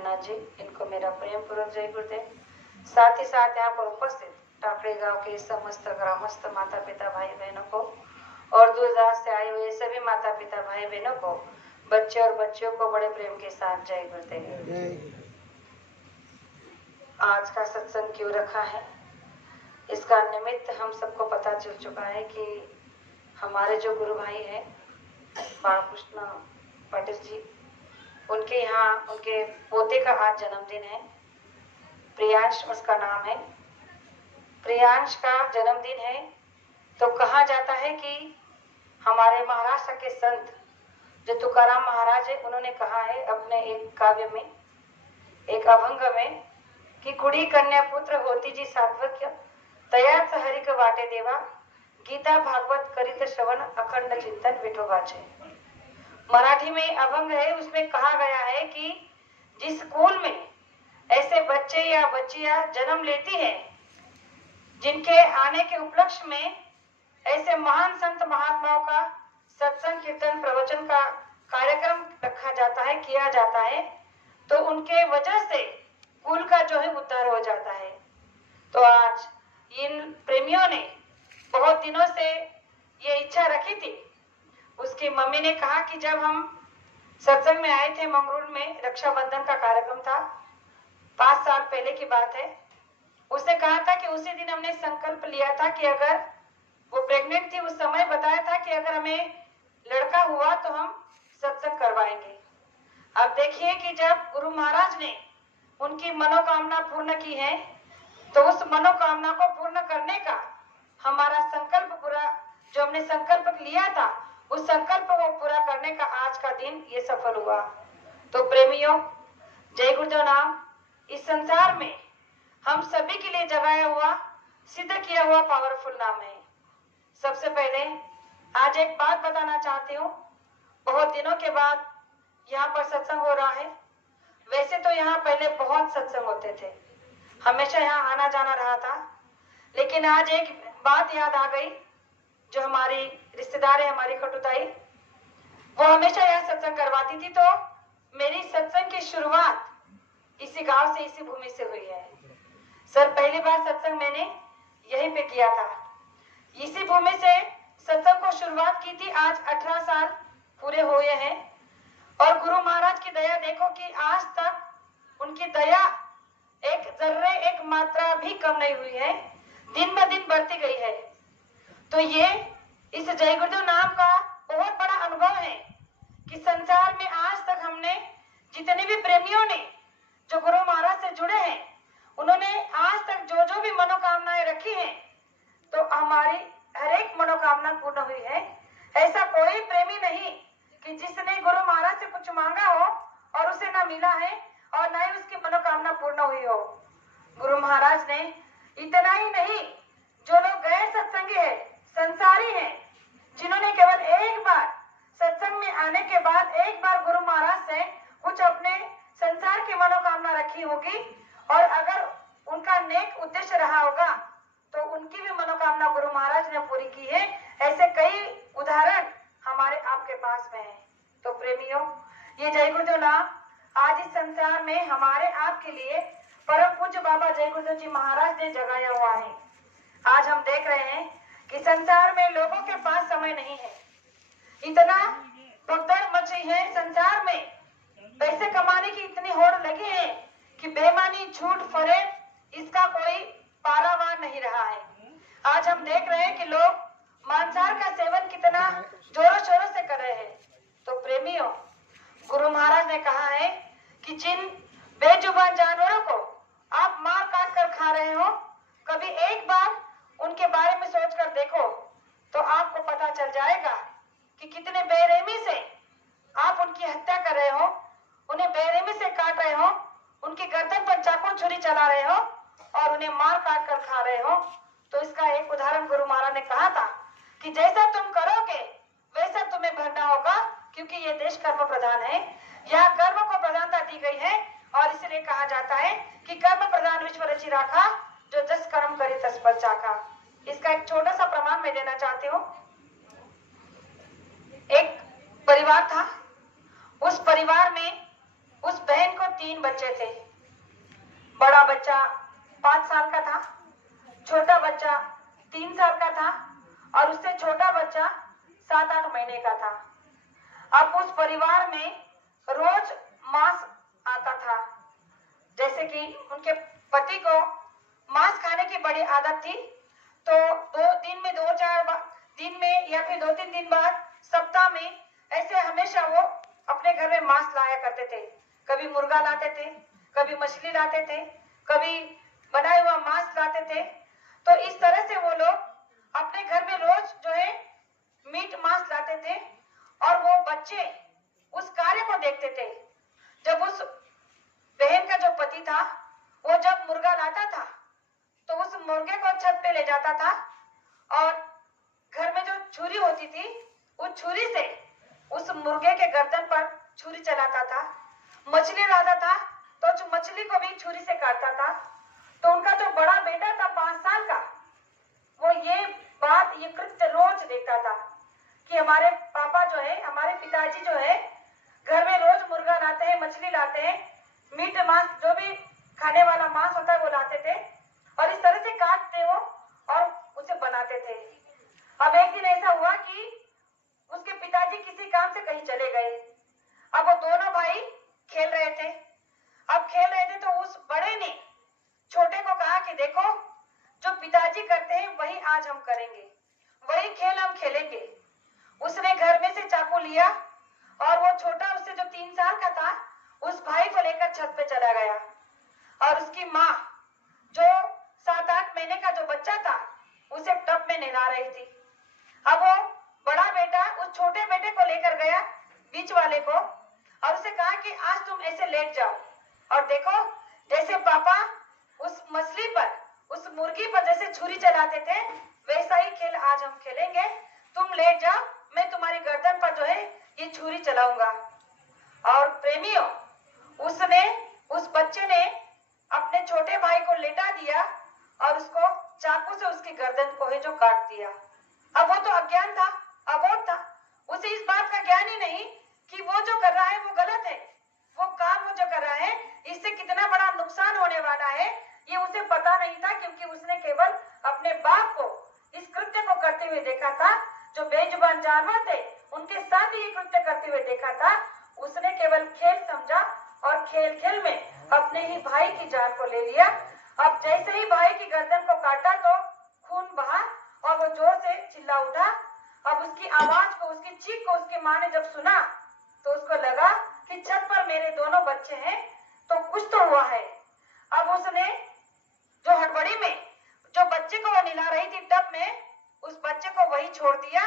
अन्ना जी, इनको मेरा प्रेम पूर्वक जय गुरुदेव। साथ ही साथ यहाँ पर उपस्थित टाकड़ी गांव के समस्त ग्रामस्थ माता पिता भाई बहनों को और दूर दराज से आए हुए सभी माता पिता भाई बहनों को, बच्चे और बच्चियों को बड़े प्रेम के साथ जय गुरुदेव। आज का सत्संग क्यों रखा है, इसका निमित्त हम सबको पता चल चुका है कि हमारे जो गुरु भाई हैं बालकृष्ण पाटिल जी, उनके यहाँ उनके पोते का आज जन्मदिन है। प्रियांश उसका नाम है। प्रियांश का जन्मदिन है तो कहा जाता है कि हमारे महाराष्ट्र के संत जो तुकाराम महाराज है, उन्होंने कहा है अपने एक काव्य में, एक अभंग में, कि कुड़ी कन्या पुत्र होती जी सात्वक्य तयाच हरिक वाटे देवा गीता भागवत करित श्रवण अखंड चिंतन विठोबाचे। मराठी में अभंग है, उसमें कहा गया है कि जिस स्कूल में ऐसे बच्चे या बच्चियां जन्म लेती हैं जिनके आने के उपलक्ष्य में ऐसे महान संत महात्माओं का सत्संग कीर्तन प्रवचन का कार्यक्रम रखा जाता है, किया जाता है, तो उनके वजह से कुल का जो है उद्धार हो जाता है। तो आज इन प्रेमियों ने बहुत दिनों से ये इच्छा रखी थी। उसकी मम्मी ने कहा कि जब हम सत्संग में आए थे मंगरूर में, रक्षाबंधन का कार्यक्रम था, 5 साल पहले की बात है। उसने कहा था कि उसी दिन हमने संकल्प लिया था कि अगर वो प्रेग्नेंट थी, उस समय बताया था कि अगर हमें लड़का हुआ तो हम सत्संग करवाएंगे। अब देखिए कि जब गुरु महाराज ने उनकी मनोकामना पूर्ण की है, तो उस मनोकामना को पूर्ण करने का हमारा संकल्प पूरा, जो हमने संकल्प लिया था, उस संकल्प को पूरा करने का आज का दिन ये सफल हुआ। तो प्रेमियों, जय गुरुदेव नाम इस संसार में हम सभी के लिए जगाया हुआ, सिद्ध किया हुआ पावरफुल नाम है। सबसे पहले आज एक बात बताना चाहती हूँ। बहुत दिनों के बाद यहाँ पर सत्संग हो रहा है। वैसे तो यहाँ पहले बहुत सत्संग होते थे, हमेशा यहाँ आना जाना रहा था, लेकिन आज एक बात याद आ गई। जो हमारी रिश्तेदार है, हमारी खटुताई, वो हमेशा यहाँ सत्संग करवाती थी। तो मेरी सत्संग की शुरुआत इसी गांव से, इसी भूमि से हुई है। सर, पहली बार सत्संग मैंने यहीं पे किया था, इसी भूमि से सत्संग को शुरुआत की थी। आज 18 साल पूरे हुए हैं और गुरु महाराज की दया देखो कि आज तक उनकी दया एक जर्रे, एक मात्रा भी कम नहीं हुई है, दिन ब दिन बढ़ती गई है। तो ये इस जय गुरुदेव नाम का बहुत बड़ा अनुभव है कि संसार में आज तक हमने जितने भी प्रेमियों ने जो गुरु महाराज से जुड़े हैं, उन्होंने आज तक जो जो भी मनोकामनाएं रखी हैं, तो हमारी हर एक मनोकामना पूर्ण हुई है। ऐसा कोई प्रेमी नहीं कि जिसने गुरु महाराज से कुछ मांगा हो और उसे ना मिला है और ना ही उसकी मनोकामना पूर्ण हुई हो। गुरु महाराज ने इतना ही नहीं, जो लोग गैर सत्संगी है, संसारी हैं, जिन्होंने केवल एक बार सत्संग में आने के बाद एक बार गुरु महाराज से कुछ अपने संसार की मनोकामना रखी होगी और अगर उनका नेक उद्देश्य रहा होगा तो उनकी भी मनोकामना गुरु महाराज ने पूरी की है। ऐसे कई उदाहरण हमारे आपके पास में है। तो प्रेमियों, ये जय गुरुदेव नाम आज इस संसार में हमारे आपके लिए परम पूज्य बाबा जय गुरुदेव जी महाराज ने जगाया हुआ है। आज हम देख रहे हैं कि संसार में लोगों के पास समय नहीं है, इतना भगदड़ मची है संसार में, पैसे कमाने की इतनी होड़ लगी है कि बेईमानी, झूठ, फरेब, इसका कोई पालावार नहीं रहा है। आज हम देख रहे हैं कि लोग मांसाहार का सेवन कितना जोरों शोरों से कर रहे हैं। तो प्रेमियों, गुरु महाराज ने कहा है कि जिन बेजुबान जानवरों को आप मार काट कर खा रहे हो, कभी एक बार उनके बारे में सोचकर देखो तो आपको पता चल जाएगा कि कितने बेरहमी से आप उनकी हत्या कर रहे हो, उन्हें बेरहमी से काट रहे हो, उनकी गर्दन पर चाकू छुरी चला रहे हो और उन्हें मार काट कर खा रहे हो। तो इसका एक उदाहरण गुरु महाराज ने कहा था कि जैसा तुम करोगे वैसा तुम्हें भरना होगा, क्योंकि ये देश कर्म प्रधान है, यहाँ कर्म को प्रधानता दी गई है और इसलिए कहा जाता है कि कर्म प्रधान विश्व रचि राखा, जो जस कर्म करे तस फल चाखा। इसका एक छोटा सा प्रमाण मैं देना चाहती हूँ। एक परिवार था, उस परिवार में उस बहन को 3 बच्चे थे। बड़ा बच्चा 5 साल का था, छोटा बच्चा 3 साल का था और उससे छोटा बच्चा 7-8 महीने का था। अब उस परिवार में रोज मांस आता था, जैसे कि उनके पति को मांस खाने की बड़ी आदत थी, तो 2 दिन में 2-4 दिन में या फिर 2-3 दिन बाद सप्ताह में ऐसे हमेशा वो अपने घर में मांस लाया करते थे। कभी मुर्गा लाते थे, कभी मछली लाते थे, कभी बनाया हुआ मांस लाते थे। तो इस तरह से वो लोग अपने घर में रोज जो है मीट मांस लाते थे और वो बच्चे उस कार्य को देखते थे। जब उस बहन का जो पति था वो जब मुर्गा लाता था तो उस मुर्गे को छत पे ले जाता था और घर में जो छुरी होती थी उस छुरी से उस मुर्गे के गर्दन पर छुरी चलाता था। मछली लाता था तो उस मछली को भी छुरी से काटता था। तो उनका जो बड़ा बेटा था 5 साल का, वो ये कृत्य रोज देखता था कि हमारे पापा जो है, हमारे पिताजी जो है घर में रोज मुर्गा लाते हैं, मछली लाते हैं, मीट मांस जो भी खाने वाला मांस होता है वो लाते थे और इस तरह से काटते वो और उसे बनाते थे। अब एक दिन ऐसा हुआ कि उसके पिताजी किसी काम से कहीं चले गए। अब वो दोनों भाई खेल रहे थे। अब खेल रहे थे तो उस बड़े ने छोटे को कहा कि देखो, जो पिताजी करते हैं वही आज हम करेंगे, वही खेल हम खेलेंगे। उसने घर में से चाकू लिया और वो छोटा, उससे जो 3 साल का था, उस भाई को लेकर छत पे चला गया और उसकी माँ जो 7-8 महीने का जो बच्चा था उसे टब में नहला रही थी। अब वो बड़ा बेटा उस छोटे बेटे को लेकर गया बीच वाले को और उसे कहा कि आज तुम ऐसे लेट जाओ और देखो, जैसे पापा उस मछली पर, उस मुर्गी पर जैसे छुरी चलाते थे वैसा ही खेल आज हम खेलेंगे। तुम लेट जाओ, मैं तुम्हारी गर्दन पर जो है ये छुरी चलाऊंगा। और प्रेमियों, उस बच्चे ने अपने छोटे भाई को लेटा दिया और उसको चाकू से उसकी गर्दन को है जो काट दिया। अब वो तो अज्ञान था, अबोध था, उसे इस बात का ज्ञान ही नहीं कि वो जो कर रहा है वो गलत है, वो काम वो जो कर रहा है इससे कितना बड़ा नुकसान होने वाला है ये उसे पता नहीं था, क्योंकि उसने केवल अपने बाप को इस कृत्य को करते हुए देखा था। जो बेजुबान जानवर थे उनके साथ ये कृत्य करते हुए देखा था। उसने केवल खेल समझा और खेल खेल में अपने ही भाई की जान को ले लिया। अब जैसे ही भाई की गर्दन को काटा तो खून बहा और वो जोर से चिल्ला उठा। अब उसकी आवाज को, उसकी चीख को उसकी माँ ने जब सुना तो उसको लगा कि छत पर मेरे दोनों बच्चे हैं तो कुछ तो हुआ है। अब उसने जो हड़बड़ी में जो बच्चे को वो निला रही थी टब में, उस बच्चे को वही छोड़ दिया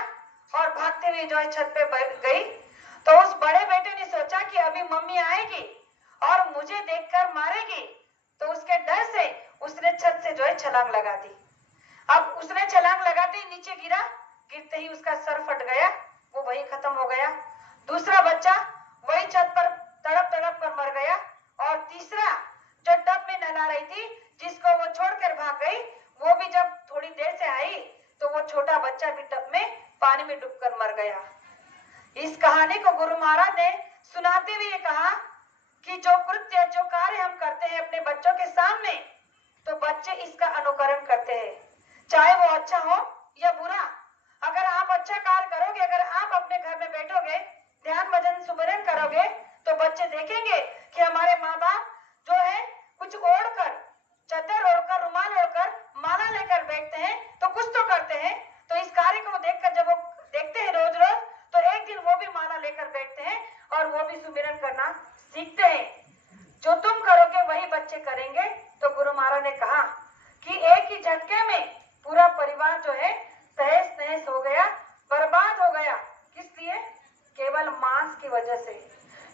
और भागते हुए जो है छत पे गई। तो उस बड़े बेटे ने सोचा कि अभी मम्मी आएगी और मुझे देखकर मारेगी, तो उसके डर से उसने छत से जो है छलांग लगा दी। अब उसने छलांग लगाते ही नीचे गिरा, गिरते ही उसका सर फट गया, वो वही खत्म हो गया। दूसरा बच्चा वही छत पर तड़प तड़प कर मर गया और तीसरा जो टब में नहला रही थी जिसको वो छोड़कर भाग गई, वो भी जब थोड़ी देर से आई तो वो छोटा बच्चा भी टब में पानी में डूबकर मर गया। इस कहानी को गुरु महाराज ने सुनाते हुए कहा कि जो कृत्य, जो कार्य हम करते हैं अपने बच्चों के सामने, तो बच्चे इसका अनुकरण करते हैं, चाहे वो अच्छा हो या बुरा। अगर आप अच्छा कार्य करोगे, अगर आप अपने घर में बैठोगे, ध्यान भजन सुमिरन करोगे, तो बच्चे देखेंगे कि हमारे माँ बाप जो है कुछ ओढ़कर, चद्दर ओढ़कर, रुमाल ओढ़कर, माला लेकर बैठते हैं तो कुछ तो करते हैं। तो इस कार्य को देखकर जब वो देखते हैं रोज रोज, तो एक दिन वो भी माला लेकर बैठते हैं और वो भी सुमिरन करना सीखते हैं। जो तुम करोगे वही बच्चे करेंगे। तो गुरु महाराज ने कहा कि एक ही झटके में पूरा परिवार जो है तहस नहस हो गया, बर्बाद हो गया। किस लिए? केवल मांस की वजह से।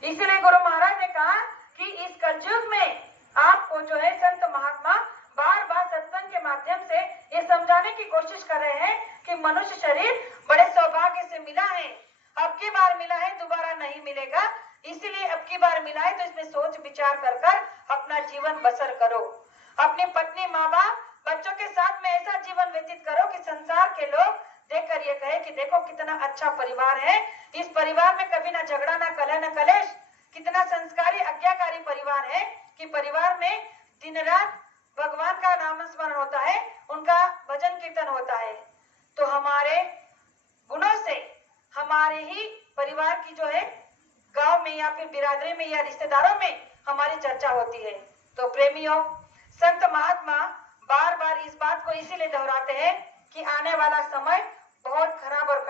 इसलिए गुरु महाराज ने कहा कि इस कलयुग में आपको जो है संत महात्मा बार बार सत्संग के माध्यम से ये समझाने की कोशिश कर रहे हैं कि मनुष्य शरीर बड़े सौभाग्य से मिला है, अब की बार मिला है, दोबारा नहीं मिलेगा। इसीलिए अब की बार मिला है तो इसमें सोच विचार कर अपना जीवन बसर करो। अपनी पत्नी, माँ बाप, बच्चों के साथ में ऐसा जीवन व्यतीत करो कि संसार के लोग देखकर ये कहे कि देखो कितना अच्छा परिवार है, इस परिवार में कभी ना झगड़ा, ना कलह, ना कलेश, कितना संस्कारी आज्ञाकारी परिवार है कि परिवार में दिन रात भगवान का नाम स्मरण होता है, उनका भजन कीर्तन होता है। तो हमारे गुणों से हमारे ही परिवार की जो है गांव में या फिर बिरादरी में या रिश्तेदारों में हमारी चर्चा होती है। तो प्रेमियों, संत महात्मा बार बार इस बात को इसीलिए दोहराते हैं कि आने वाला समय बहुत खराब और